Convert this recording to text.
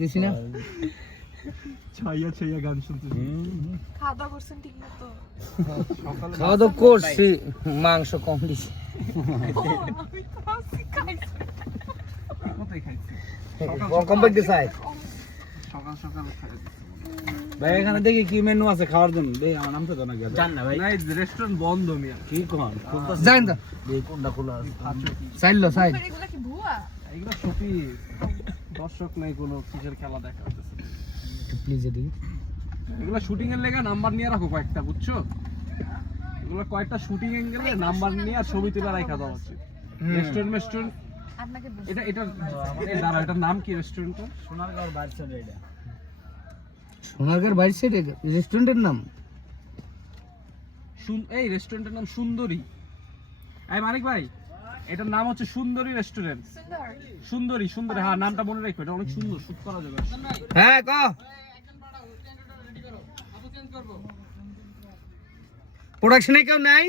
দিছি না ছাইয়া ছাইয়া গান শুনতেছি। খাওয়া দাওয়া করছেন ঠিক মতো? খাওয়া দাওয়া করছি, মাংস কম দিছি। আমি তো ভাবছি খাইছি। কোথায় খাইছি? কম পেট দিছাই সকাল সকাল খাই। ভাই এখানে দেখি কি মেনু আছে খাওয়ার জন্য, দেই আমার নাম তো জানা গেল জান না ভাই না এই রেস্টুরেন্ট বন্ধ মিয়া। কি কোন জান দা দেই কোনটা খোলা আছে চাইলো চাই এগুলা কি ভুয়া? এগুলো সত্যি দর্শক নাই কোনো কিসের খেলা দেখা হচ্ছে। প্লিজ এদি এগুলো শুটিং এর লেগে নাম্বার নিয়ে রাখো কয়েকটা, বুঝছো? এগুলো কয়েকটা শুটিং অ্যাঙ্গেলে নাম্বার নিয়ে আর ছবি তুলে রাখা দেওয়া উচিত। রেস্টুরেন্ট আপনাকে বুঝতে এটা দাঁড়া, এটার নাম কি রেস্টুরেন্টটা? সোনারগাঁও বাড়ছে এটা সোনারগাঁর বাইরে সাইডে রেস্টুরেন্টের নাম এই রেস্টুরেন্টের নাম সুন্দরী। এই মানিক ভাই, এটার নাম হচ্ছে সুন্দরী রেস্টুরেন্ট। সুন্দর। সুন্দরী, হ্যাঁ নামটা মনে রাখো, এটা অনেক সুন্দর, শুট করা যাবে। হ্যাঁ ক প্রোডাকশনে কেউ নাই?